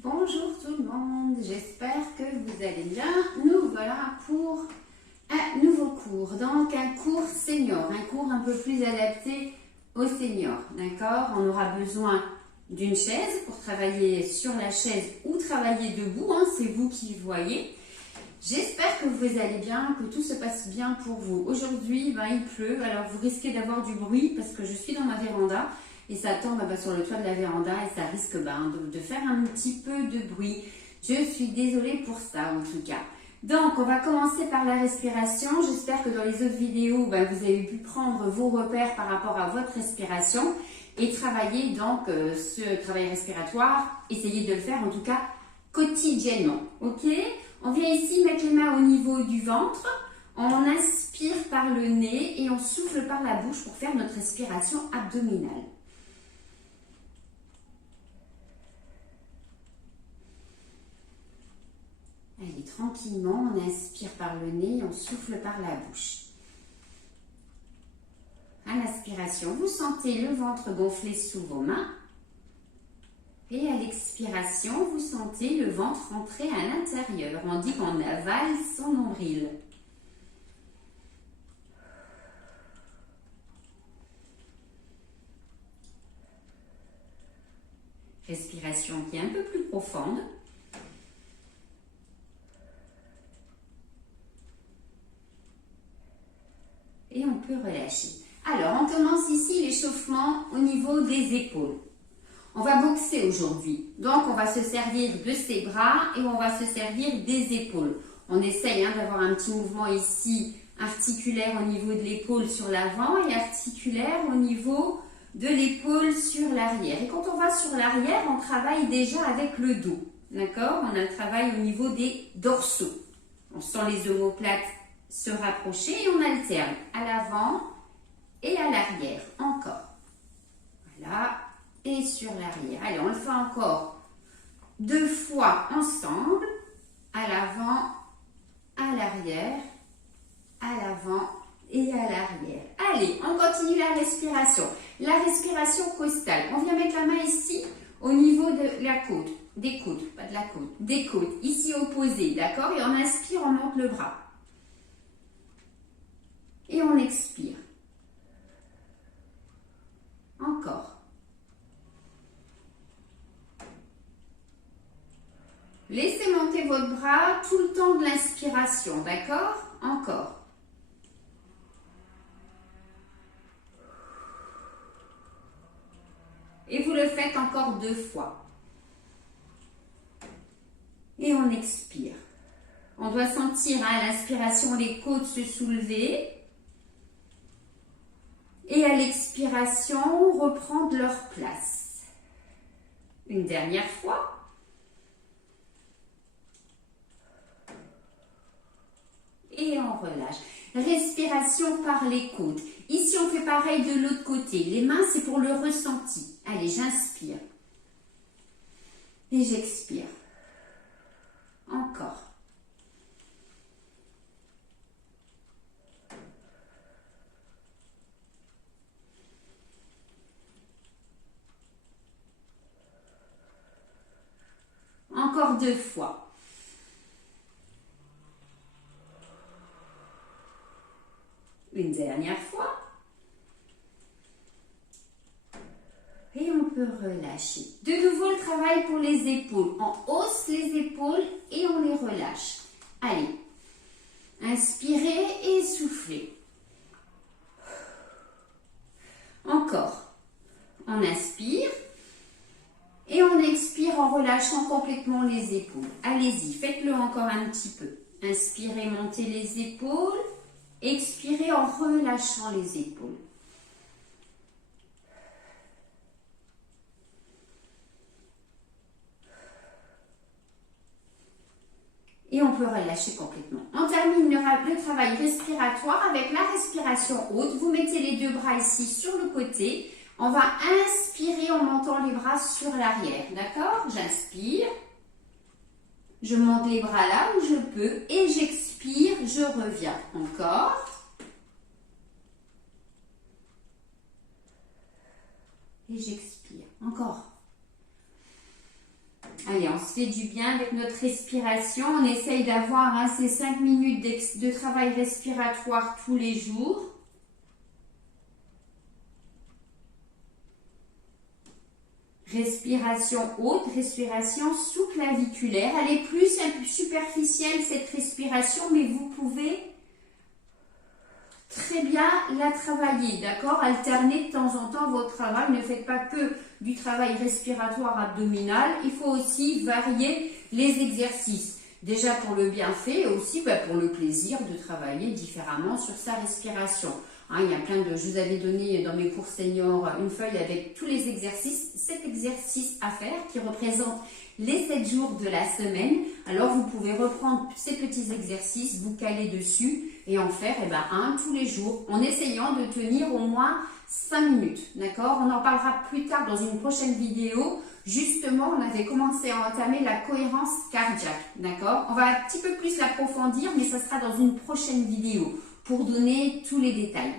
Bonjour tout le monde, j'espère que vous allez bien. Nous voilà pour un nouveau cours, donc un cours senior, un cours un peu plus adapté aux seniors, d'accord? On aura besoin d'une chaise pour travailler sur la chaise ou travailler debout, hein, c'est vous qui voyez. J'espère que vous allez bien, que tout se passe bien pour vous. Aujourd'hui, il pleut, alors vous risquez d'avoir du bruit parce que je suis dans ma véranda. Et ça tombe sur le toit de la véranda et ça risque de faire un petit peu de bruit. Je suis désolée pour ça en tout cas. Donc on va commencer par la respiration. J'espère que dans les autres vidéos, vous avez pu prendre vos repères par rapport à votre respiration et travailler donc ce travail respiratoire. Essayez de le faire en tout cas quotidiennement. Ok? On vient ici mettre les mains au niveau du ventre. On inspire par le nez et on souffle par la bouche pour faire notre respiration abdominale. Allez, tranquillement, on inspire par le nez et on souffle par la bouche. À l'inspiration, vous sentez le ventre gonfler sous vos mains. Et à l'expiration, vous sentez le ventre rentrer à l'intérieur. On dit qu'on avale son nombril. Respiration qui est un peu plus profonde. Et on peut relâcher. Alors, on commence ici l'échauffement au niveau des épaules. On va boxer aujourd'hui. Donc, on va se servir de ses bras et on va se servir des épaules. On essaye d'avoir un petit mouvement ici articulaire au niveau de l'épaule sur l'avant et articulaire au niveau de l'épaule sur l'arrière. Et quand on va sur l'arrière, on travaille déjà avec le dos. D'accord? On a un travail au niveau des dorsaux. On sent les omoplates se rapprocher et on alterne à l'avant et à l'arrière. Encore. Voilà. Et sur l'arrière. Allez, on le fait encore 2 fois ensemble. À l'avant, à l'arrière, à l'avant et à l'arrière. Allez, on continue la respiration. La respiration costale. On vient mettre la main ici au niveau de la côte. Des côtes, pas de la côte. Des côtes. Ici opposées, d'accord? Et on inspire, on monte le bras. Et on expire. Encore. Laissez monter votre bras tout le temps de l'inspiration, d'accord? Encore. Et vous le faites encore 2 fois. Et on expire. On doit sentir à l'inspiration les côtes se soulever. Et à l'expiration, reprendre leur place. Une dernière fois. Et on relâche. Respiration par les côtes. Ici, on fait pareil de l'autre côté. Les mains, c'est pour le ressenti. Allez, j'inspire. Et j'expire. Encore. Encore 2 fois. Une dernière fois. Et on peut relâcher. De nouveau, le travail pour les épaules. On hausse les épaules et on les relâche. Allez. Inspirez et soufflez. Encore. On inspire. Et on expire en relâchant complètement les épaules. Allez-y, faites-le encore un petit peu. Inspirez, montez les épaules. Expirez en relâchant les épaules. Et on peut relâcher complètement. On termine le travail respiratoire avec la respiration haute. Vous mettez les 2 bras ici sur le côté. On va inspirer en montant les bras sur l'arrière. D'accord? J'inspire. Je monte les bras là où je peux. Et j'expire, je reviens. Encore. Et j'expire. Encore. Allez, on se fait du bien avec notre respiration. On essaye d'avoir ces 5 minutes de travail respiratoire tous les jours. Respiration haute, respiration sous-claviculaire. Elle est plus superficielle cette respiration, mais vous pouvez très bien la travailler, d'accord? Alternez de temps en temps votre travail. Ne faites pas que du travail respiratoire abdominal. Il faut aussi varier les exercices. Déjà pour le bienfait et aussi pour le plaisir de travailler différemment sur sa respiration. Il y a plein de... Je vous avais donné dans mes cours seniors une feuille avec tous les exercices, 7 exercices à faire qui représentent les 7 jours de la semaine. Alors vous pouvez reprendre ces petits exercices, vous caler dessus et en faire un tous les jours en essayant de tenir au moins 5 minutes. D'accord? On en parlera plus tard dans une prochaine vidéo. Justement, on avait commencé à entamer la cohérence cardiaque. D'accord? On va un petit peu plus l'approfondir, mais ça sera dans une prochaine vidéo pour donner tous les détails.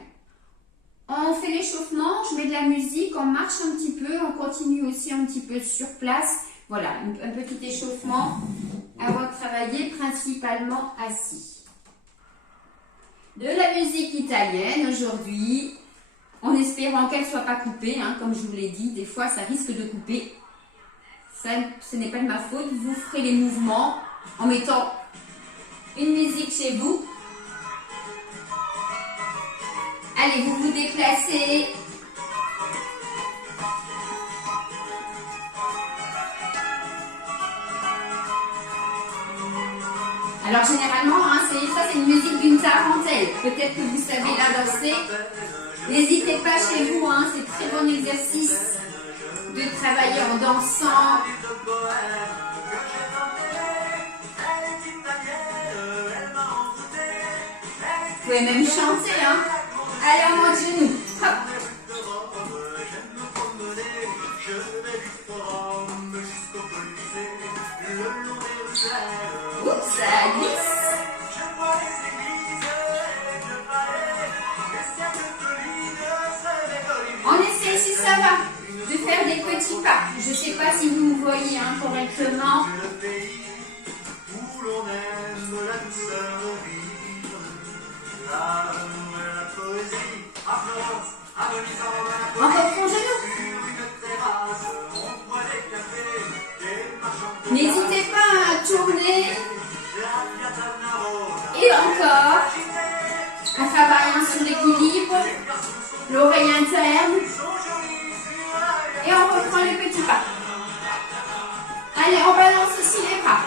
On fait l'échauffement, je mets de la musique, on marche un petit peu, on continue aussi un petit peu sur place. Voilà, un petit échauffement avant de travailler principalement assis. De la musique italienne aujourd'hui, en espérant qu'elle ne soit pas coupée, comme je vous l'ai dit, des fois ça risque de couper. Ça, ce n'est pas de ma faute, vous ferez les mouvements en mettant une musique chez vous. Allez, vous vous déplacez. Alors généralement, ça c'est une musique d'une tarentelle. Peut-être que vous savez la danser. N'hésitez pas chez vous, c'est très bon exercice de travailler en dansant. Vous pouvez même chanter, Allez, en mode genou. Hop. Oups, ça glisse. On essaie, si ça va, de faire des petits pas. Je ne sais pas si vous me voyez correctement. On reprend genou. N'hésitez pas à tourner. Et encore. On travaille sur l'équilibre, l'oreille interne. Et on reprend les petits pas. Allez, on balance aussi les bras.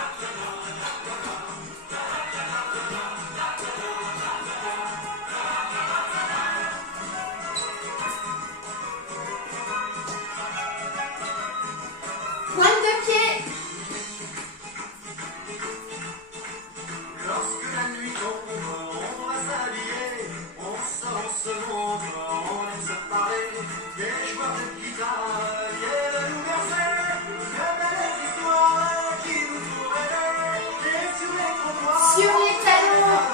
Pointe de pied. Lorsque la nuit tombe, on va s'habiller, on sort, on se montre, on aime se parler, des joies de guitare, et de nous verser, de belles histoires qui nous font rêver, et sur les trottoirs, sur les talons.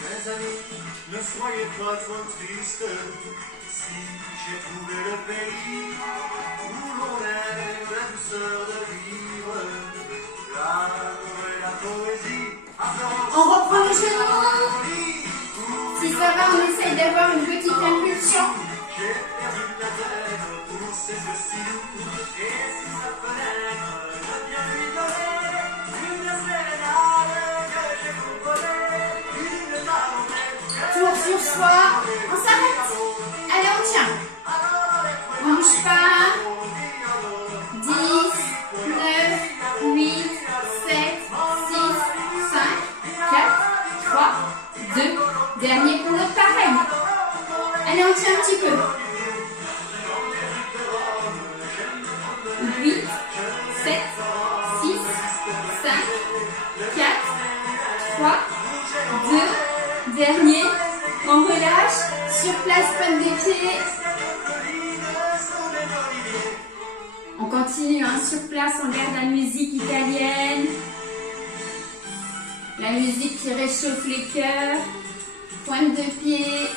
Mes amis, ne soyez pas trop tristes, si j'ai trouvé le pays où l'on aime la douceur de vivre, l'amour et la poésie. On reprend le genou. Si ça va, on essaye d'avoir une petite impulsion. J'ai perdu la tête pour ses yeux si doux. Et si sa fenêtre de bien lui donner une sérénade que j'ai composée, une tarentelle. Tour sur soi. On s'arrête. Allez, on tient. On ne bouge pas. 10, 9, 8, 7, 6, 5, 4, 3, 2. Dernier pour l'autre pareil. Allez, on tient un petit peu. 8, 7, 6, 5, 4, 3, 2. Dernier. On relâche. Sur place, pointe des pieds. On continue sur place, on garde la musique italienne. La musique qui réchauffe les cœurs. Pointe de pied.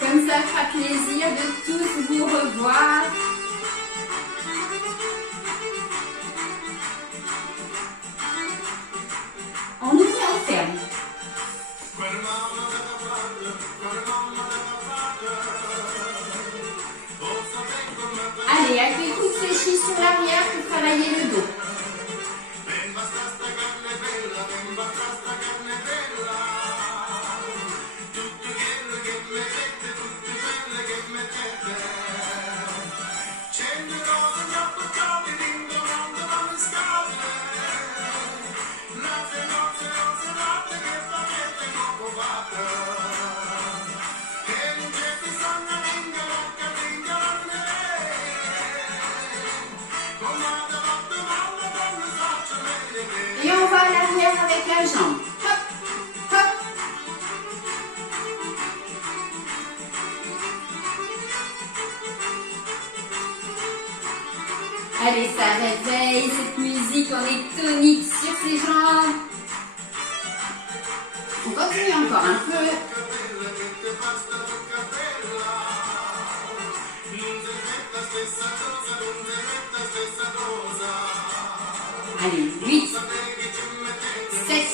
Comme nous a fait plaisir de tous vous revoir. On ouvre et on ferme. Allez, avec les coudes fléchis sur l'arrière pour travailler le dos. Et on va à l'arrière avec la jambe. Hop, hop. Allez, ça réveille cette musique, on est tonique sur ses jambes. On continue encore un peu. Allez, 8, 7,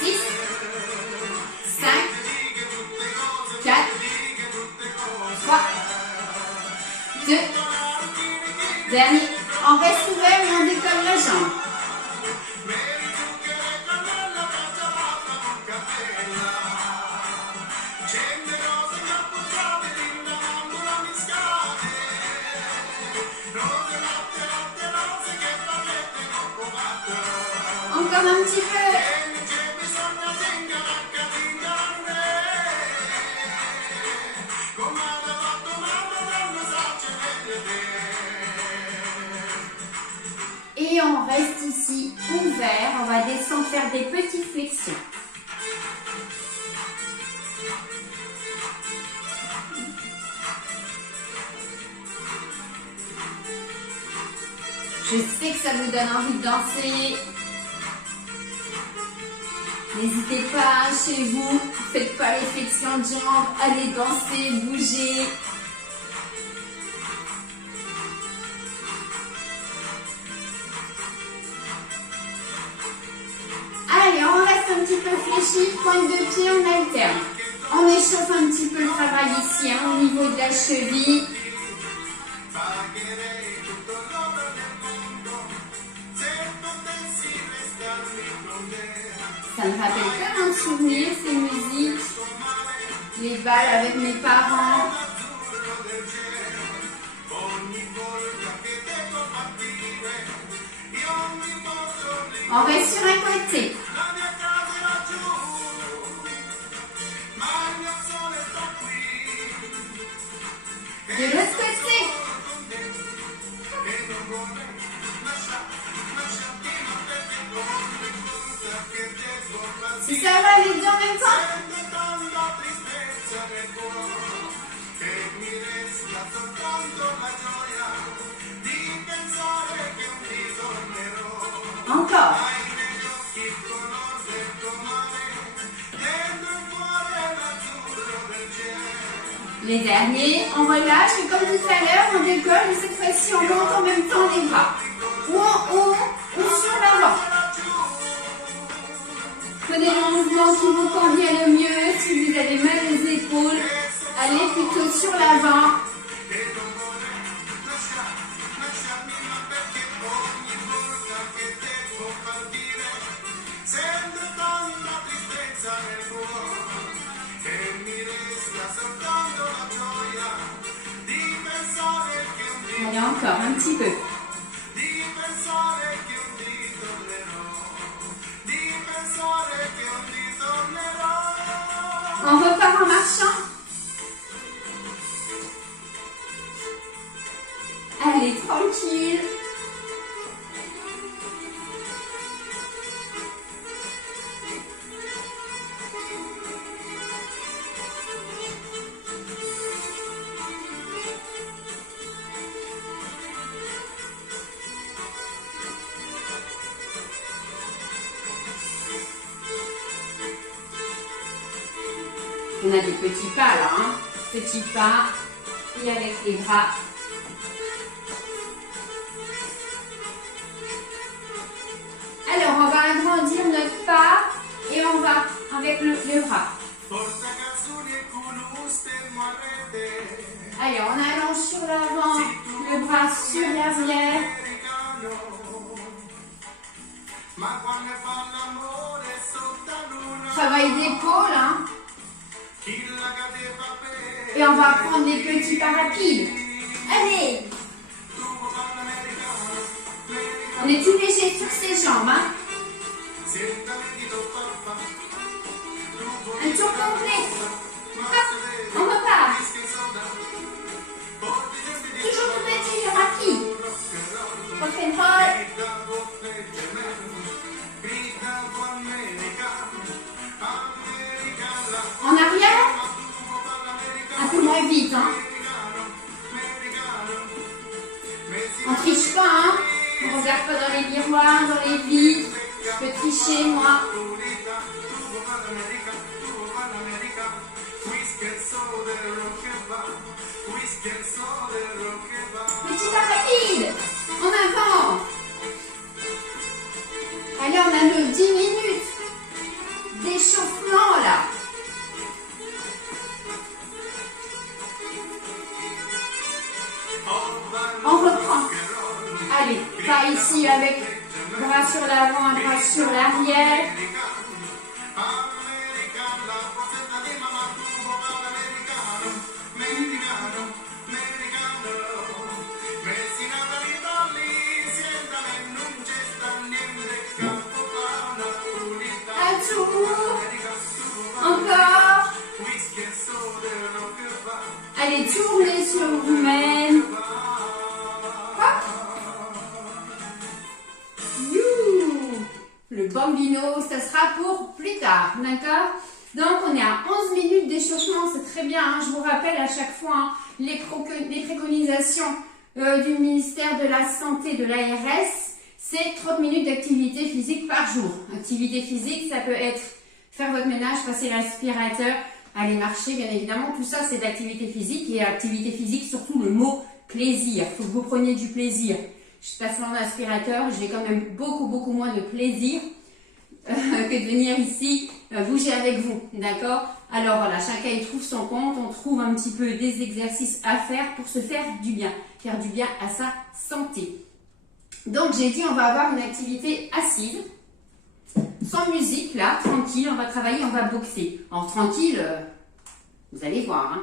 6, 5, 4, 3, 2, dernier. On reste ouvert et on décolle la jambe. Encore un petit peu. Et on reste ici ouvert. On va descendre faire des petites flexions. Je sais que ça vous donne envie de danser. N'hésitez pas, chez vous, faites pas les flexions de jambes, allez danser, bouger. Allez, on reste un petit peu fléchi, pointe de pied, on alterne. On échauffe un petit peu le travail ici, hein, au niveau de la cheville. Ça me rappelle tellement de souvenirs, ces musiques. Les balles avec mes parents. On reste sur un côté. De l'autre côté. Si ça va, les deux en même temps. Encore. Les derniers, on relâche et comme tout à l'heure, on décolle et cette fois-ci on monte en même temps les bras. Ou en haut ou sur l'avant. Prenez le mouvement qui vous convient le mieux. Si vous avez mal aux épaules, allez plutôt sur l'avant. Allez, encore un petit peu. On repart en marchant. Allez, tranquille. On a des petits pas là, hein. Petits pas et avec les bras. Alors, on va agrandir notre pas et on va avec le bras. Allez, on allonge sur l'avant, le bras sur l'arrière. Travail d'épaule, hein. Et on va prendre les petits pas rapides. Allez. On est tout léger sur ses jambes, hein. Un tour complet. Hop, on repart. Toujours tout petit, rapide. Rock'n'roll. En arrière. Un peu moins vite, hein. On triche pas, hein. On regarde pas dans les miroirs, dans les vitres. Je peux tricher, moi. Petit pas rapide. En avant. Allez, on a nos 10 minutes d'échauffement, là. On reprend. Allez, pas ici avec bras sur l'avant, bras sur l'arrière. Un tour. Encore. Allez, tournez sur vous-même. Le bambino, ça sera pour plus tard, d'accord? Donc, on est à 11 minutes d'échauffement, c'est très bien. Hein, je vous rappelle à chaque fois hein, les préconisations du ministère de la Santé, de l'ARS, c'est 30 minutes d'activité physique par jour. Activité physique, ça peut être faire votre ménage, passer l'aspirateur, aller marcher, bien évidemment. Tout ça, c'est de l'activité physique. Et activité physique, surtout le mot plaisir. Il faut que vous preniez du plaisir. Je passe mon aspirateur, j'ai quand même beaucoup moins de plaisir que de venir ici bouger avec vous, d'accord? Alors voilà, chacun y trouve son compte, on trouve un petit peu des exercices à faire pour se faire du bien à sa santé. Donc j'ai dit on va avoir une activité assise, sans musique là, tranquille, on va travailler, on va boxer. Alors tranquille, vous allez voir, hein.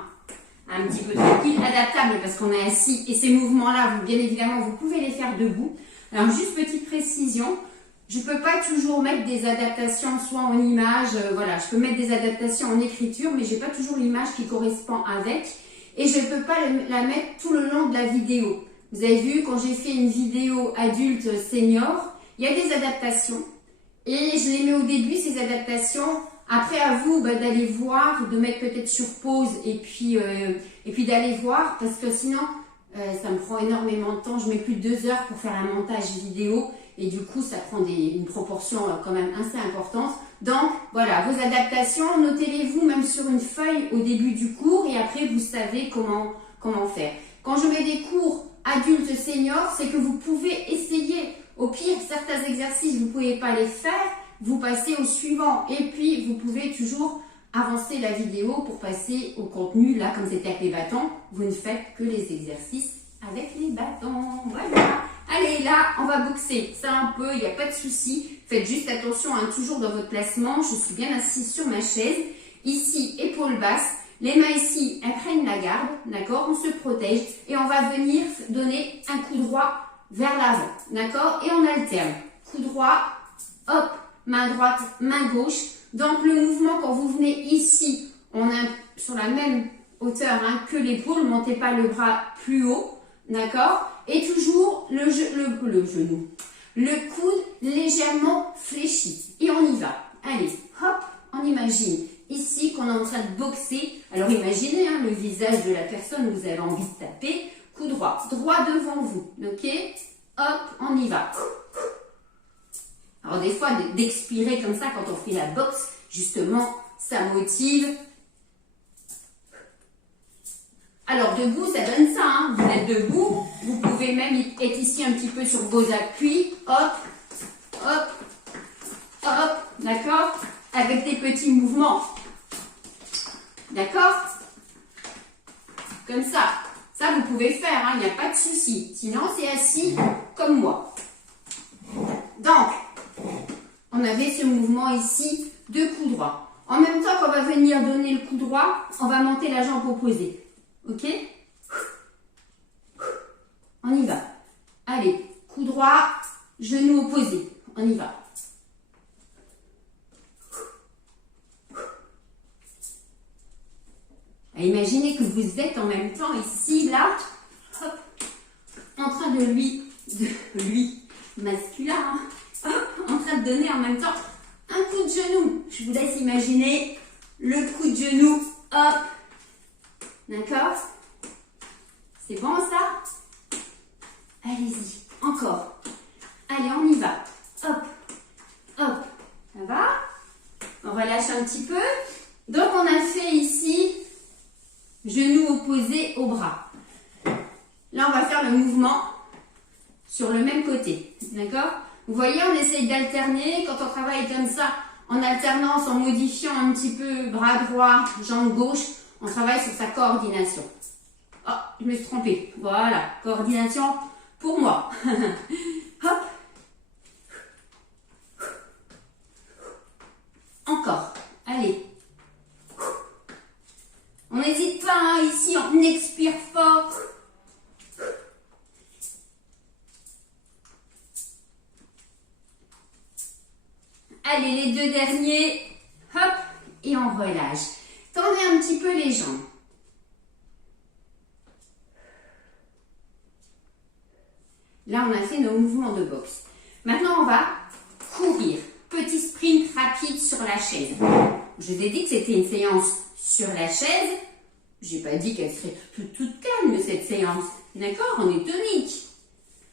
Un petit peu tranquille, adaptable parce qu'on est assis et ces mouvements-là, bien évidemment, vous pouvez les faire debout. Alors, juste petite précision, je ne peux pas toujours mettre des adaptations soit en image, voilà, je peux mettre des adaptations en écriture, mais je n'ai pas toujours l'image qui correspond avec et je ne peux pas la mettre tout le long de la vidéo. Vous avez vu, quand j'ai fait une vidéo adulte senior, il y a des adaptations et je les mets au début, ces adaptations. Après, à vous d'aller voir, de mettre peut-être sur pause et puis d'aller voir parce que sinon, ça me prend énormément de temps. Je mets plus de 2 heures pour faire un montage vidéo et du coup, ça prend une proportion quand même assez importante. Donc, voilà, vos adaptations, notez-les-vous même sur une feuille au début du cours et après, vous savez comment faire. Quand je mets des cours adultes seniors, c'est que vous pouvez essayer. Au pire, certains exercices, vous ne pouvez pas les faire. Vous passez au suivant et puis vous pouvez toujours avancer la vidéo pour passer au contenu. Là, comme c'était avec les bâtons, vous ne faites que les exercices avec les bâtons. Voilà. Allez, là, on va boxer. Ça un peu, il n'y a pas de souci. Faites juste attention, hein, toujours dans votre placement. Je suis bien assise sur ma chaise. Ici, épaules basses. Les mains ici, elles prennent la garde. D'accord? On se protège et on va venir donner un coup droit vers l'avant. D'accord? Et on alterne. Coup droit, hop. Main droite, main gauche. Donc, le mouvement, quand vous venez ici, on est sur la même hauteur hein, que l'épaule. Ne montez pas le bras plus haut. D'accord? Et toujours le genou. Le coude légèrement fléchi. Et on y va. Allez, hop, on imagine ici qu'on est en train de boxer. Alors, imaginez hein, le visage de la personne où vous avez envie de taper. Coup droit. Droit devant vous. Ok? Hop, on y va. Alors des fois, d'expirer comme ça quand on fait la boxe, justement, ça motive debout, ça donne ça. Hein. Vous êtes debout, vous pouvez même être ici un petit peu sur vos appuis. Hop, hop, hop, d'accord? Avec des petits mouvements. D'accord? Comme ça. Ça, vous pouvez faire, il n'y a pas de souci. Sinon, c'est assis comme moi. Donc, on avait ce mouvement ici de coup droit. En même temps qu'on va venir donner le coup droit, on va monter la jambe opposée. Ok? On y va. Allez, coup droit, genou opposé. On y va. Et imaginez que vous êtes en même temps ici, là, hop, en train de lui masculin, hein, hop, en train de donner en même temps un coup de genou. Je vous laisse imaginer le coup de genou, hop, d'accord? C'est bon ça? Allez-y, encore. Allez, on y va. Hop, hop, ça va? On relâche un petit peu. Donc, on a fait ici genou opposé au bras. Là, on va faire le mouvement sur le même côté. D'accord? Vous voyez, on essaye d'alterner. Quand on travaille comme ça, en alternance, en modifiant un petit peu bras droit, jambe gauche, on travaille sur sa coordination. Oh, je me suis trompée. Voilà, coordination pour moi. Hop. Encore. Allez. On n'hésite pas, hein, ici, on expire fort. Allez, les deux derniers. Hop, et on relâche. Tendez un petit peu les jambes. Là, on a fait nos mouvements de boxe. Maintenant, on va courir. Petit sprint rapide sur la chaise. Je vous ai dit que c'était une séance sur la chaise. Je n'ai pas dit qu'elle serait toute calme, cette séance. D'accord? On est tonique.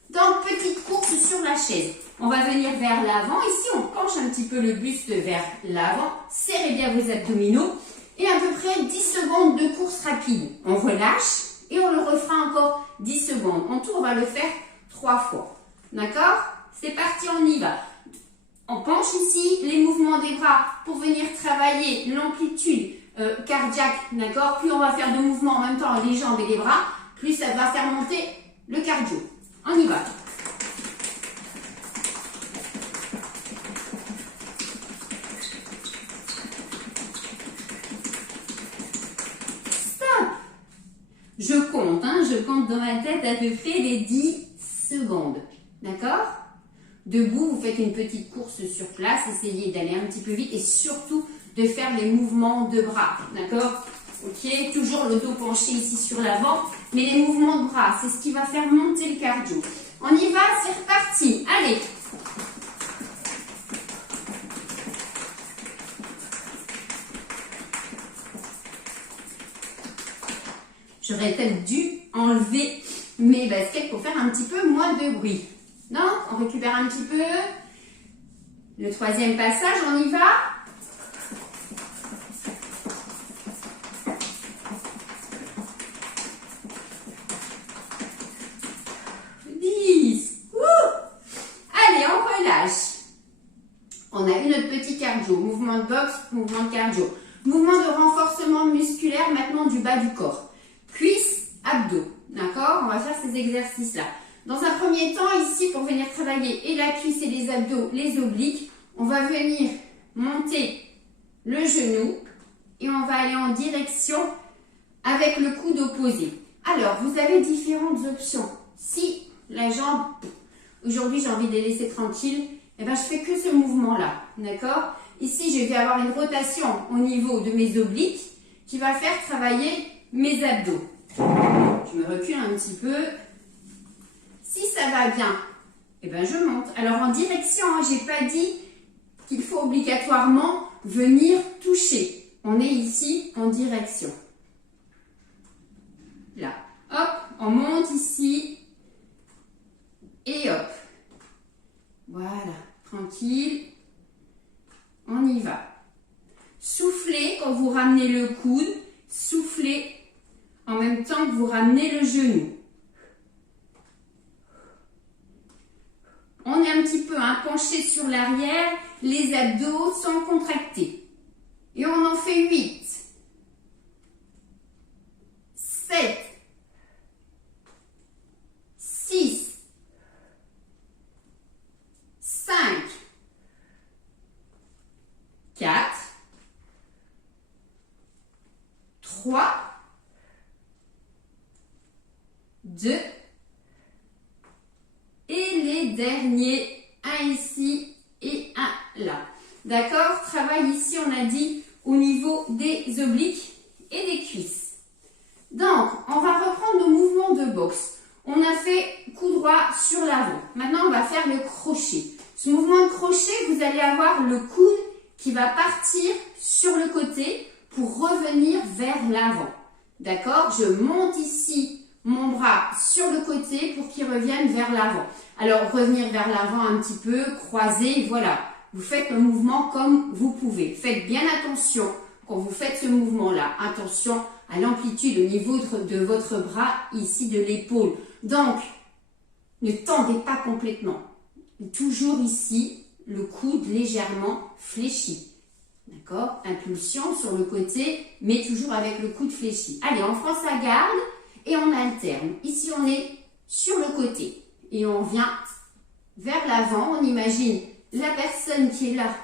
Donc, petite course sur la chaise. On va venir vers l'avant. Ici, on penche un petit peu le buste vers l'avant. Serrez bien vos abdominaux. Et à peu près 10 secondes de course rapide. On relâche et on le refera encore 10 secondes. En tout, on va le faire 3 fois. D'accord? C'est parti, on y va. On penche ici les mouvements des bras pour venir travailler l'amplitude cardiaque. D'accord? Plus on va faire de mouvements en même temps les jambes et les bras, plus ça va faire monter le cardio. On y va. Stop. Je compte dans ma tête à peu près les 10 secondes. D'accord? Debout, vous faites une petite course sur place, essayez d'aller un petit peu vite et surtout de faire les mouvements de bras. D'accord? Ok? Toujours le dos penché ici sur l'avant, mais les mouvements de bras, c'est ce qui va faire monter le cardio. On y va, c'est reparti. Allez! J'aurais peut-être dû enlever mes baskets pour faire un petit peu moins de bruit. Non? On récupère un petit peu. Le troisième passage, on y va. Allez, on relâche. On a eu notre petit cardio. Mouvement de boxe, mouvement de cardio. Mouvement de renforcement musculaire maintenant du bas du corps. Cuisses, abdos. D'accord? On va faire ces exercices-là. Dans un premier temps, ici, pour venir travailler et la cuisse et les abdos, les obliques, on va venir monter le genou et on va aller en direction avec le coude opposé. Alors, vous avez différentes options. Si la jambe, aujourd'hui j'ai envie de les laisser tranquilles, eh ben, je fais que ce mouvement-là. D'accord? Ici, je vais avoir une rotation au niveau de mes obliques qui va faire travailler mes abdos. Je me recule un petit peu. Si ça va bien, eh ben je monte. Alors en direction, je n'ai pas dit qu'il faut obligatoirement venir toucher. On est ici en direction. Là, hop, on monte ici et hop. Voilà, tranquille. On y va. Soufflez quand vous ramenez le coude. Soufflez en même temps que vous ramenez le genou. On est un petit peu penché sur l'arrière, les abdos sont contractés. Et on en fait 8, 7, 6, 5, 4, 3, 2, et les derniers, un ici et un là. D'accord? Travail ici, on a dit, au niveau des obliques et des cuisses. Donc, on va reprendre nos mouvements de boxe. On a fait coup droit sur l'avant. Maintenant, on va faire le crochet. Ce mouvement de crochet, vous allez avoir le coude qui va partir sur le côté pour revenir vers l'avant. D'accord? Je monte ici mon bras sur le côté pour qu'il revienne vers l'avant. Alors, revenir vers l'avant un petit peu, croiser, voilà. Vous faites le mouvement comme vous pouvez. Faites bien attention quand vous faites ce mouvement-là. Attention à l'amplitude au niveau de votre bras, ici de l'épaule. Donc, ne tendez pas complètement. Toujours ici, le coude légèrement fléchi. D'accord? Impulsion sur le côté, mais toujours avec le coude fléchi. Allez, on prend sa garde et on alterne. Ici, on est sur le côté. Et on vient vers l'avant. On imagine la personne qui est là,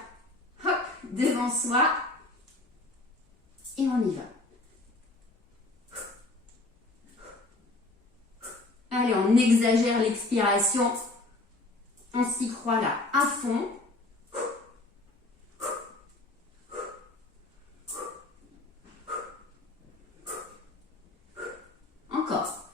hop, devant soi. Et on y va. Allez, on exagère l'expiration. On s'y croit là, à fond. Encore.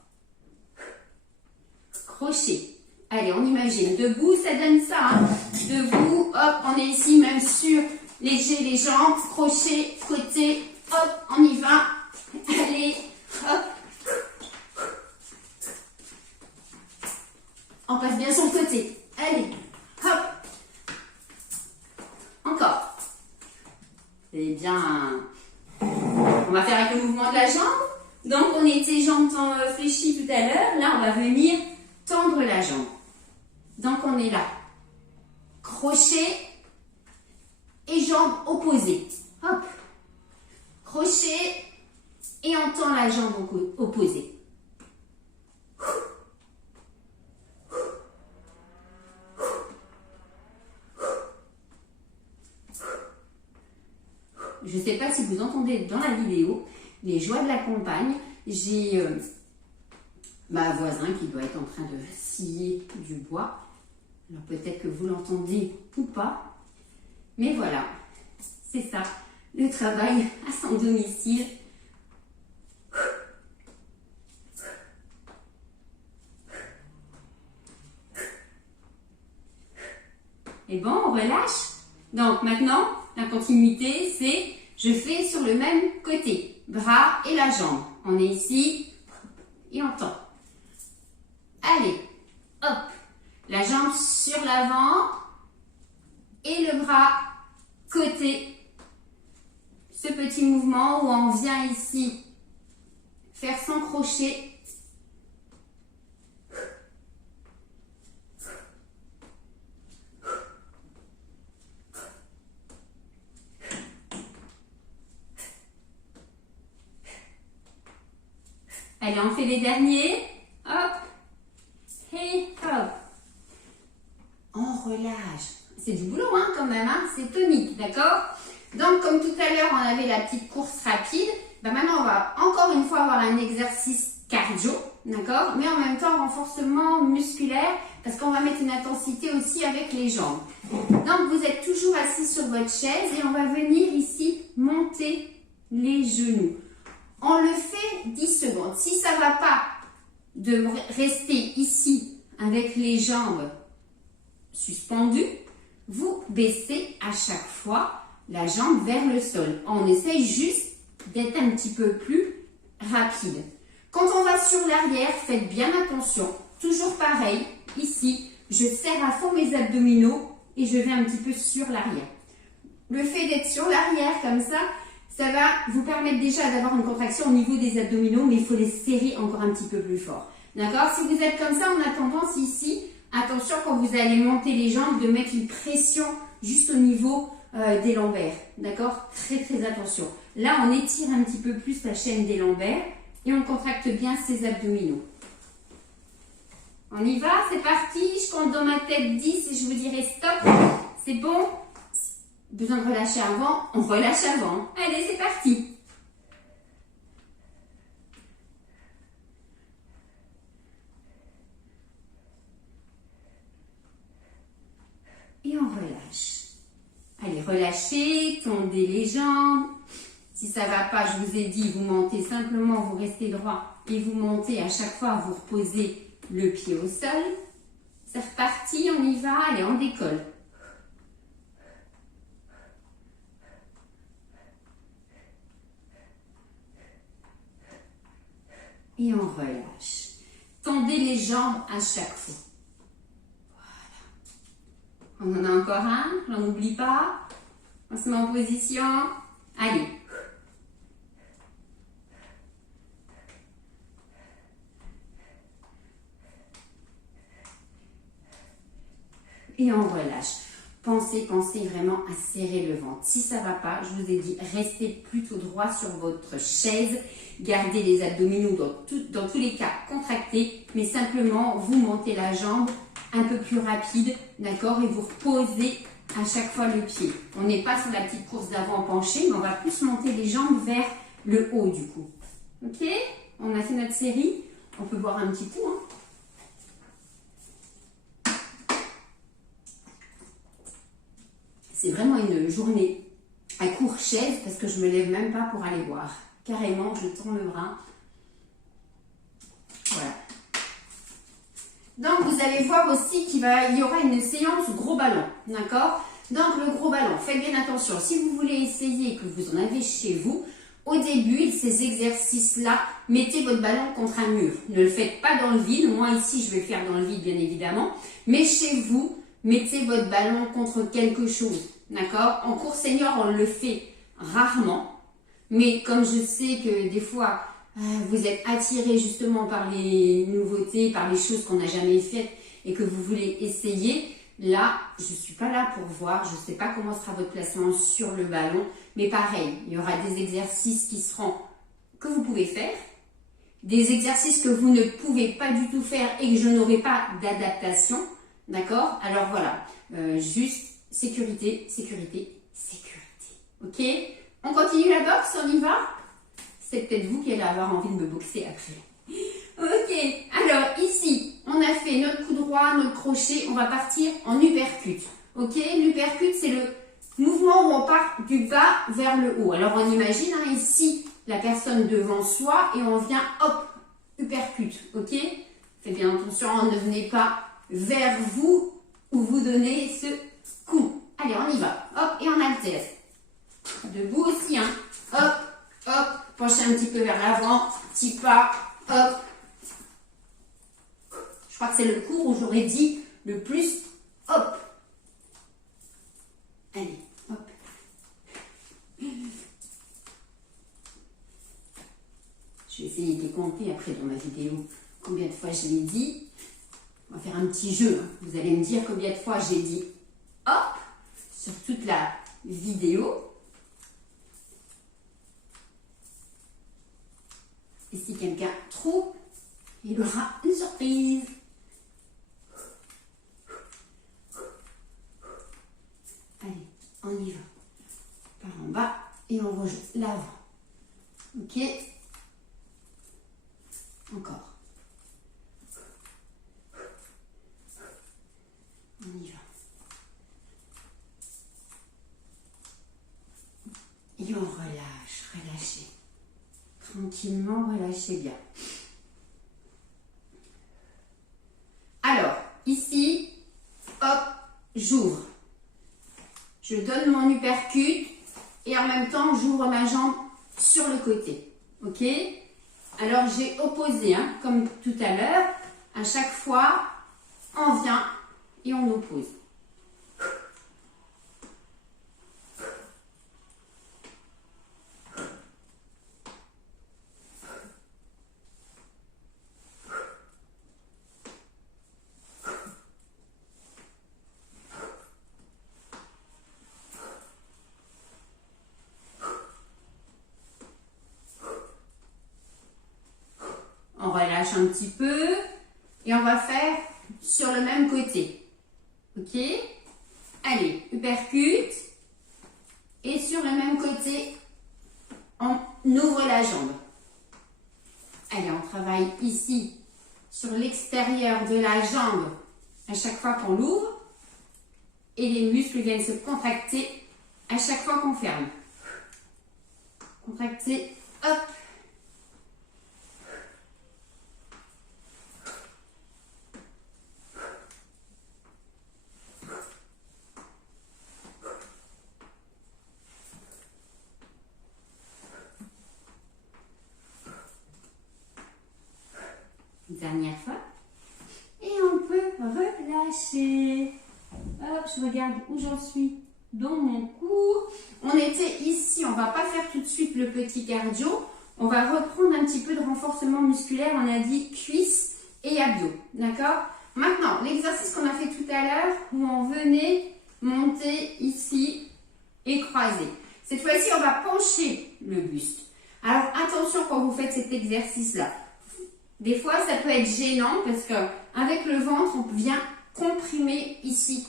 Crochet. Allez, on imagine. Debout, ça donne ça. Hein. Debout, hop, on est ici même sur léger les jambes. Crochet, côté, hop, on y va. Allez, hop. On passe bien sur le côté. Allez, hop. Encore. C'est bien. On va faire avec le mouvement de la jambe. Donc, on était jambes fléchies tout à l'heure. Là, on va venir tendre la jambe. Donc, on est là. Crochet et jambes opposées. Hop. Crochet et on tend la jambe opposée. Je ne sais pas si vous entendez dans la vidéo les joies de la campagne. J'ai ma voisin qui doit être en train de scier du bois. Alors peut-être que vous l'entendez ou pas. Mais voilà, c'est ça, le travail à son domicile. Et bon, on relâche. Donc maintenant, la continuité, c'est je fais sur le même côté, bras et la jambe. On est ici et on tend. Allez, hop, la jambe sur l'avant et le bras côté. Ce petit mouvement où on vient ici faire son crochet. Allez, on fait les derniers. Hop. Et hop. On relâche. C'est du boulot, hein, quand même. Hein, c'est tonique, d'accord? Donc, comme tout à l'heure, on avait la petite course rapide. Ben maintenant, on va encore une fois avoir un exercice cardio, d'accord? Mais en même temps, renforcement musculaire, parce qu'on va mettre une intensité aussi avec les jambes. Donc, vous êtes toujours assis sur votre chaise et on va venir ici monter les genoux. On le fait 10 secondes. Si ça ne va pas de rester ici avec les jambes suspendues, vous baissez à chaque fois la jambe vers le sol. On essaye juste d'être un petit peu plus rapide. Quand on va sur l'arrière, faites bien attention. Toujours pareil, ici, je serre à fond mes abdominaux et je vais un petit peu sur l'arrière. Le fait d'être sur l'arrière comme ça, ça va vous permettre déjà d'avoir une contraction au niveau des abdominaux, mais il faut les serrer encore un petit peu plus fort. D'accord? Si vous êtes comme ça, on a tendance ici, attention quand vous allez monter les jambes, de mettre une pression juste au niveau des lombaires. D'accord? Très très attention. Là, on étire un petit peu plus la chaîne des lombaires et on contracte bien ses abdominaux. On y va, c'est parti. Je compte dans ma tête 10 et je vous dirai stop. C'est bon? Besoin de relâcher avant, on relâche avant. Allez, c'est parti. Et on relâche. Allez, relâchez, tendez les jambes. Si ça ne va pas, je vous ai dit, vous montez simplement, vous restez droit et vous montez à chaque fois, vous reposez le pied au sol. C'est reparti, on y va. Allez, on décolle. Et on relâche. Tendez les jambes à chaque fois. Voilà. On en a encore un, j'en oublie pas. On se met en position. Allez. Et on relâche. Pensez vraiment à serrer le ventre. Si ça ne va pas, je vous ai dit, restez plutôt droit sur votre chaise. Gardez les abdominaux dans tous les cas contractés, mais simplement vous montez la jambe un peu plus rapide, d'accord? Et vous reposez à chaque fois le pied. On n'est pas sur la petite course d'avant penchée, mais on va plus monter les jambes vers le haut du coup. Ok? On a fait notre série. On peut boire un petit coup, hein? C'est vraiment une journée à court chaise parce que je me lève même pas pour aller boire. Carrément, je tends le bras. Voilà. Donc, vous allez voir aussi qu'il y aura une séance gros ballon. D'accord? Donc, le gros ballon, faites bien attention. Si vous voulez essayer, que vous en avez chez vous, au début de ces exercices-là, mettez votre ballon contre un mur. Ne le faites pas dans le vide. Moi, ici, je vais le faire dans le vide, bien évidemment. Mais chez vous, mettez votre ballon contre quelque chose. D'accord? En cours senior, on le fait rarement. Mais comme je sais que des fois, vous êtes attiré justement par les nouveautés, par les choses qu'on n'a jamais faites et que vous voulez essayer, là, je ne suis pas là pour voir. Je ne sais pas comment sera votre placement sur le ballon. Mais pareil, il y aura des exercices que vous pouvez faire. Des exercices que vous ne pouvez pas du tout faire et que je n'aurai pas d'adaptation. D'accord? Alors voilà, juste sécurité, sécurité, sécurité. Ok? On continue la boxe, on y va? C'est peut-être vous qui allez avoir envie de me boxer après. Ok, alors ici, on a fait notre coup droit, notre crochet, on va partir en uppercut. Ok? L'uppercut, c'est le mouvement où on part du bas vers le haut. Alors on imagine hein, ici la personne devant soi et on vient, hop, uppercut. Ok? Faites bien attention, ne venez pas vers vous où vous donnez ce coup. Allez, on y va. Hop, et on alterne. Debout aussi, hein. Hop, hop. Penchez un petit peu vers l'avant. Petit pas. Hop. Je crois que c'est le cours où j'aurais dit le plus. Hop. Allez, hop. Je vais essayer de compter après dans ma vidéo combien de fois je l'ai dit. On va faire un petit jeu. Vous allez me dire combien de fois j'ai dit hop sur toute la vidéo. Et si quelqu'un trouve, il aura une surprise. Allez, on y va. Par en bas et on rejoint l'avant. Ok? Encore. On y va. Et on relâche, relâchez. Tranquillement, relâchez bien. Alors, ici, hop, j'ouvre. Je donne mon uppercut et en même temps, j'ouvre ma jambe sur le côté. Ok? Alors, j'ai opposé, hein, comme tout à l'heure. À chaque fois, on vient et on oppose. relâche un petit peu. Et on va faire sur le même côté. Ok? Allez, uppercut. Et sur le même côté, on ouvre la jambe. Allez, on travaille ici sur l'extérieur de la jambe à chaque fois qu'on l'ouvre. Et les muscles viennent se contracter à chaque fois qu'on ferme. Contracter, hop. Dernière fois. Et on peut relâcher. Hop, je regarde où j'en suis dans mon cours. On était ici, on va pas faire tout de suite le petit cardio. On va reprendre un petit peu de renforcement musculaire. On a dit cuisses et abdos. D'accord? Maintenant, l'exercice qu'on a fait tout à l'heure, où on venait monter ici et croiser. Cette fois-ci, on va pencher le buste. Alors, attention quand vous faites cet exercice-là. Des fois, ça peut être gênant parce qu'avec le ventre, on vient comprimer ici.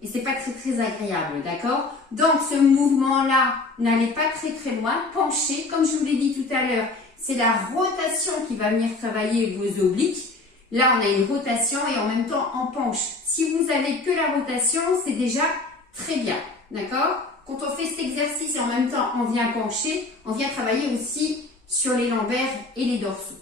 Et c'est pas très agréable, d'accord? Donc, ce mouvement-là, n'allez pas très loin. Penchez, comme je vous l'ai dit tout à l'heure, c'est la rotation qui va venir travailler vos obliques. Là, on a une rotation et en même temps, on penche. Si vous avez que la rotation, c'est déjà très bien, d'accord? Quand on fait cet exercice et en même temps, on vient pencher, on vient travailler aussi sur les lombaires et les dorsaux.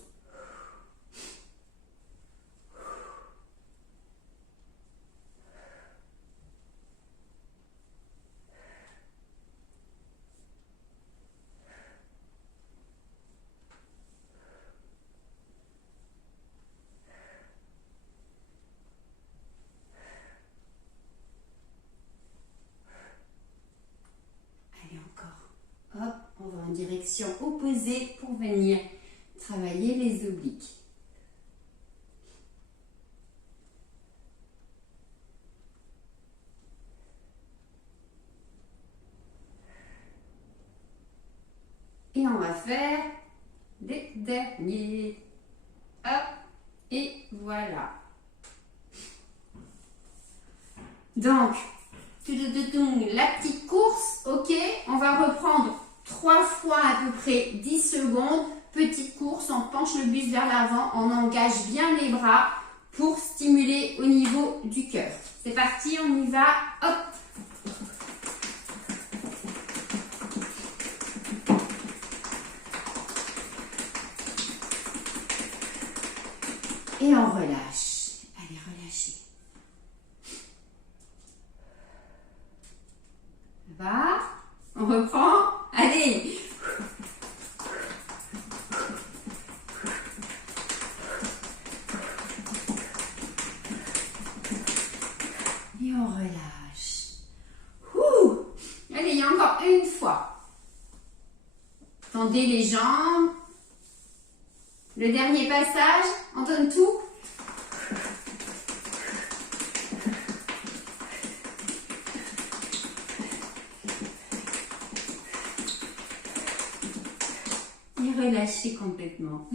Hop, on va en direction opposée pour venir travailler les obliques. Et on va faire les derniers. Hop, et voilà. Donc, la petite course, ok, on va reprendre 3 fois à peu près 10 secondes. Petite course, on penche le buste vers l'avant, on engage bien les bras pour stimuler au niveau du cœur. C'est parti, on y va, hop. Et on relâche. Allez, relâchez. Va, on reprend. Allez. Et on relâche. Ouh. Allez, il y a encore une fois. Tendez les jambes. Le dernier passage, on donne tout. Et relâchez complètement.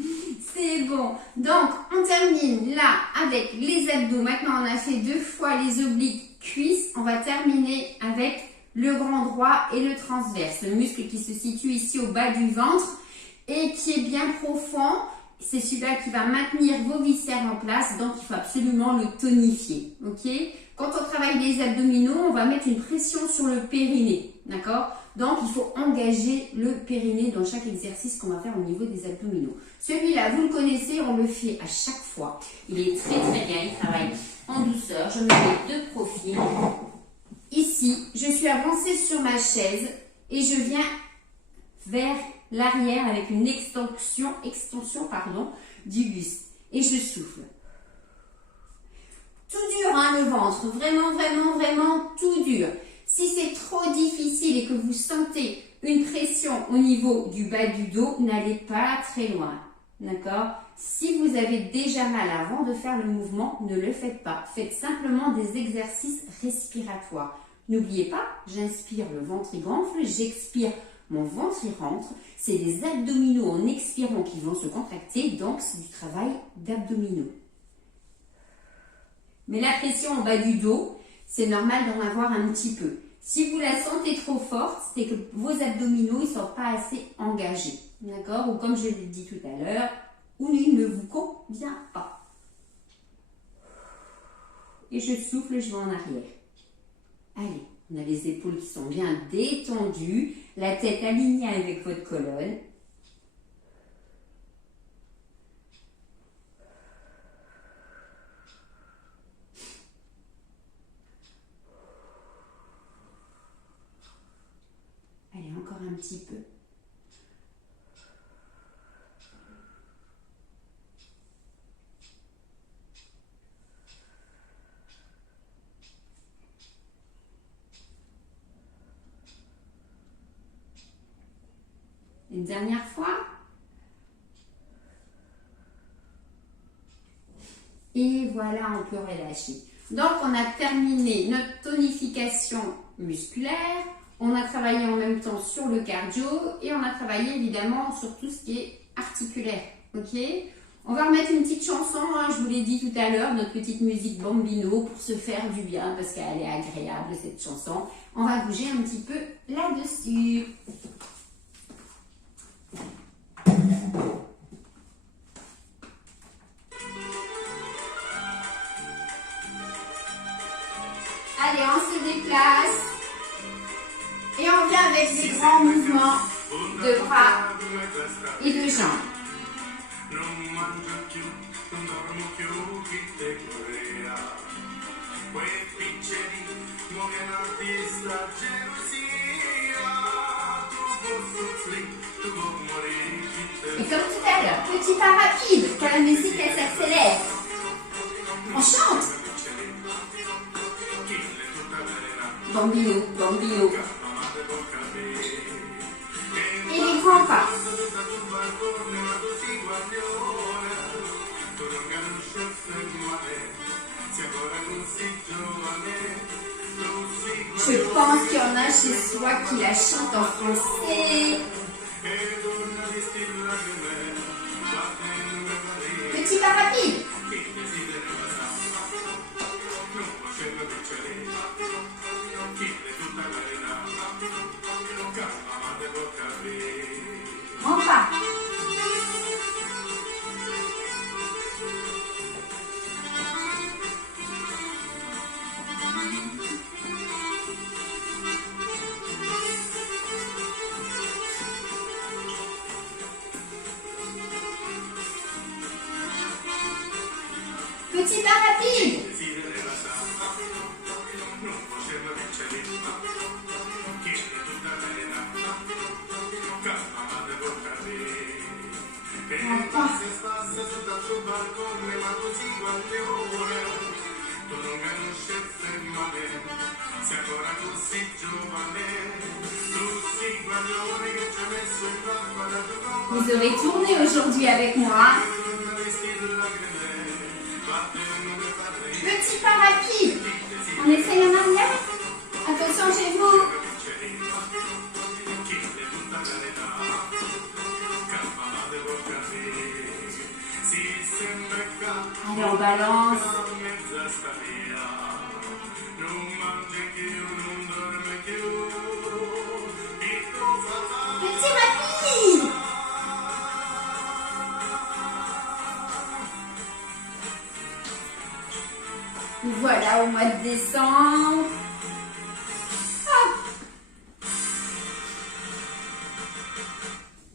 C'est bon. Donc, on termine là avec les abdos. Maintenant, on a fait 2 fois les obliques cuisses. On va terminer avec le grand droit et le transverse. Le muscle qui se situe ici au bas du ventre et qui est bien profond. C'est celui-là qui va maintenir vos viscères en place, donc il faut absolument le tonifier, ok? Quand on travaille les abdominaux, on va mettre une pression sur le périnée, d'accord? Donc il faut engager le périnée dans chaque exercice qu'on va faire au niveau des abdominaux. Celui-là, vous le connaissez, on le fait à chaque fois. Il est très bien, il travaille en douceur. Je me mets de profil. Ici, je suis avancée sur ma chaise et je viens vers l'arrière avec une extension du buste. Et je souffle. Tout dur, hein, le ventre. Vraiment tout dur. Si c'est trop difficile et que vous sentez une pression au niveau du bas du dos, n'allez pas très loin. D'accord? Si vous avez déjà mal avant de faire le mouvement, ne le faites pas. Faites simplement des exercices respiratoires. N'oubliez pas, j'inspire, le ventre il gonfle, j'expire, mon ventre il rentre, c'est les abdominaux en expirant qui vont se contracter, donc c'est du travail d'abdominaux. Mais la pression en bas du dos, c'est normal d'en avoir un petit peu. Si vous la sentez trop forte, c'est que vos abdominaux ne sont pas assez engagés. D'accord? Ou comme je l'ai dit tout à l'heure, ou il ne vous convient pas. Et je souffle, je vais en arrière. Allez, on a les épaules qui sont bien détendues, la tête alignée avec votre colonne. Allez, encore un petit peu. Une dernière fois. Et voilà, on peut relâcher. Donc, on a terminé notre tonification musculaire. On a travaillé en même temps sur le cardio et on a travaillé évidemment sur tout ce qui est articulaire. Ok? On va remettre une petite chanson, hein, je vous l'ai dit tout à l'heure, notre petite musique bambino pour se faire du bien parce qu'elle est agréable cette chanson. On va bouger un petit peu là-dessus. Allez, on se déplace et on vient avec des grands mouvements de bras et de jambes. Et comme tout à l'heure, petit pas rapide, quand la musique elle s'accélère. On chante. Bambino, bambino. Et les grands pas. Je pense qu'il y en a chez soi qui la chantent en français. Petit pas rapide. Grand pas. Petit pas rapide. Vous aurez tourné aujourd'hui avec moi. Petit pas rapide. On essaye en arrière. Attention chez vous. Allez, on balance. Petit rapide. Voilà, au mois de décembre.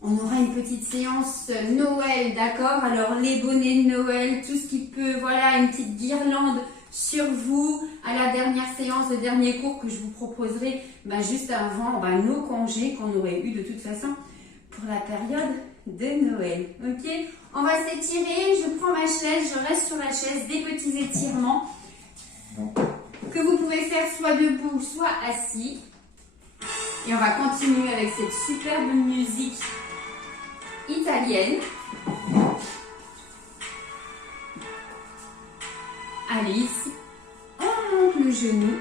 On aura une petite séance Noël, d'accord? Alors les bonnets de Noël, tout ce qui peut, voilà, une petite guirlande sur vous à la dernière séance, le dernier cours que je vous proposerai juste avant nos congés qu'on aurait eu de toute façon pour la période de Noël. Ok? On va s'étirer, je prends ma chaise, je reste sur la chaise, des petits étirements que vous pouvez faire soit debout, soit assis. Et on va continuer avec cette superbe musique italienne. Allez, ici, on monte le genou.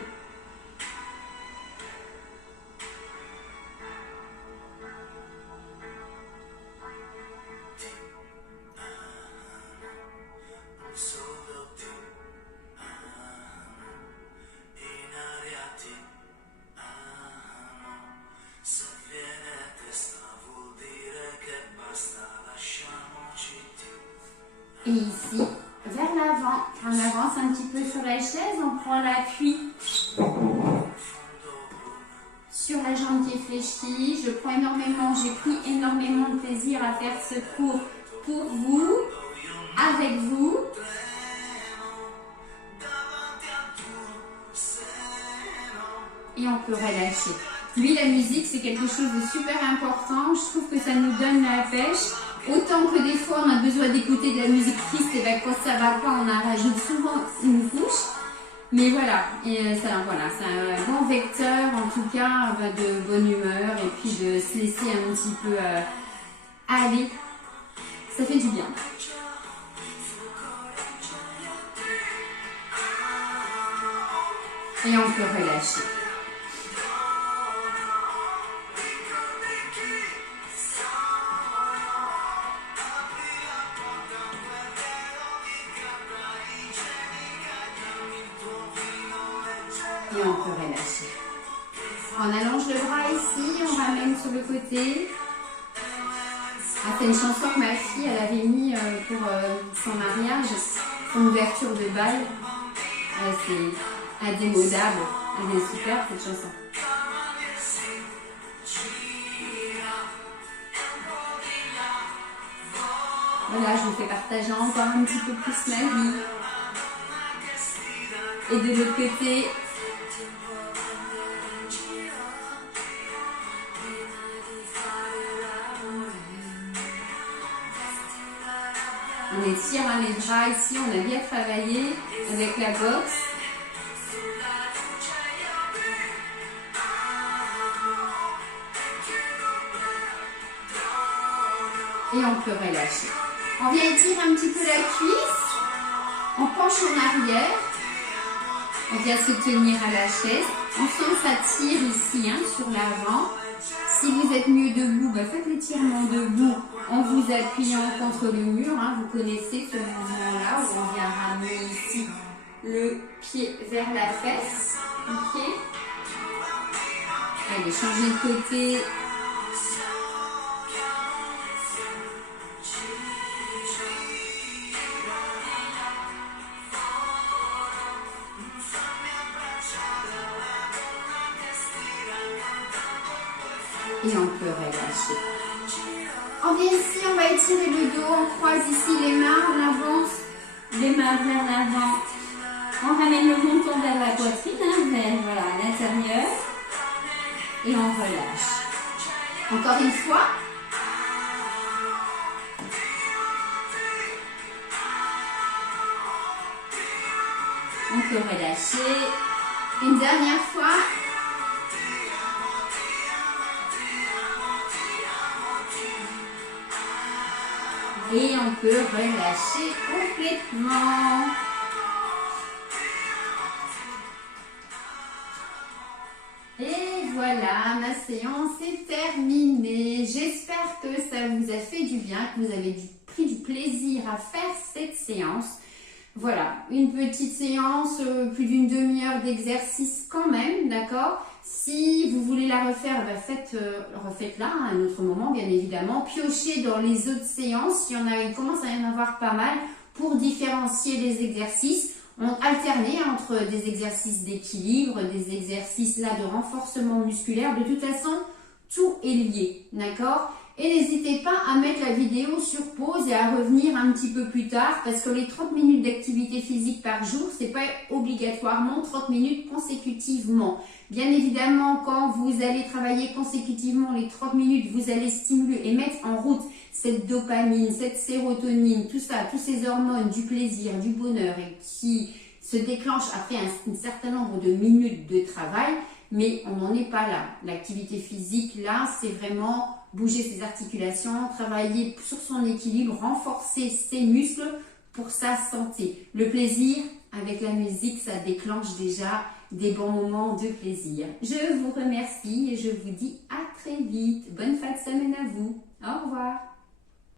Et ici, vers l'avant. On avance un petit peu sur la chaise, on prend l'appui sur la jambe qui est fléchie. J'ai pris énormément de plaisir à faire ce cours pour vous, avec vous. Et on peut relâcher. Lui, la musique, c'est quelque chose de super important. Je trouve que ça nous donne la pêche. Autant que des fois, on a besoin d'écouter de la musique triste, et bien quand ça va pas, on en rajoute souvent une couche. Mais voilà, c'est un bon vecteur, en tout cas, de bonne humeur et puis de se laisser un petit peu aller. Ça fait du bien. Et on peut relâcher. Et on peut relâcher. On allonge le bras ici, on ramène sur le côté. Ah, c'est une chanson que ma fille elle avait mis pour son mariage, son ouverture de bal. C'est indémodable. Elle est super cette chanson. Voilà, je vous fais partager encore un petit peu plus ma vie. Et de l'autre côté, on étire les bras ici, on a bien travaillé avec la boxe. Et on peut relâcher. On vient étirer un petit peu la cuisse, on penche en arrière, on vient se tenir à la chaise, on sent ça tire ici sur l'avant. Si vous êtes mieux debout, faites l'étirement debout en vous appuyant contre le mur. Vous connaissez ce mouvement-là où on vient ramener ici le pied vers la fesse. Ok. Allez, changez de côté. Et on peut relâcher. On vient ici, on va étirer le dos, on croise ici les mains, on avance les mains vers l'avant. On ramène le menton vers la poitrine, vers l'intérieur. Et on relâche. Encore une fois. On peut relâcher. Une dernière fois. Et on peut relâcher complètement. Et voilà, ma séance est terminée. J'espère que ça vous a fait du bien, que vous avez pris du plaisir à faire cette séance. Voilà, une petite séance, plus d'une demi-heure d'exercice quand même, d'accord? Si vous voulez la refaire, refaites-la à un autre moment, bien évidemment. Piochez dans les autres séances, il commence à y en avoir pas mal pour différencier les exercices. On alternait entre des exercices d'équilibre, des exercices là de renforcement musculaire. De toute façon, tout est lié, d'accord? Et n'hésitez pas à mettre la vidéo sur pause et à revenir un petit peu plus tard parce que les 30 minutes d'activité physique par jour, c'est pas obligatoirement 30 minutes consécutivement. Bien évidemment, quand vous allez travailler consécutivement les 30 minutes, vous allez stimuler et mettre en route cette dopamine, cette sérotonine, tout ça, tous ces hormones du plaisir, du bonheur et qui se déclenchent après un certain nombre de minutes de travail, mais on n'en est pas là. L'activité physique, là, c'est vraiment bouger ses articulations, travailler sur son équilibre, renforcer ses muscles pour sa santé. Le plaisir, avec la musique, ça déclenche déjà des bons moments de plaisir. Je vous remercie et je vous dis à très vite. Bonne fin de semaine à vous. Au revoir.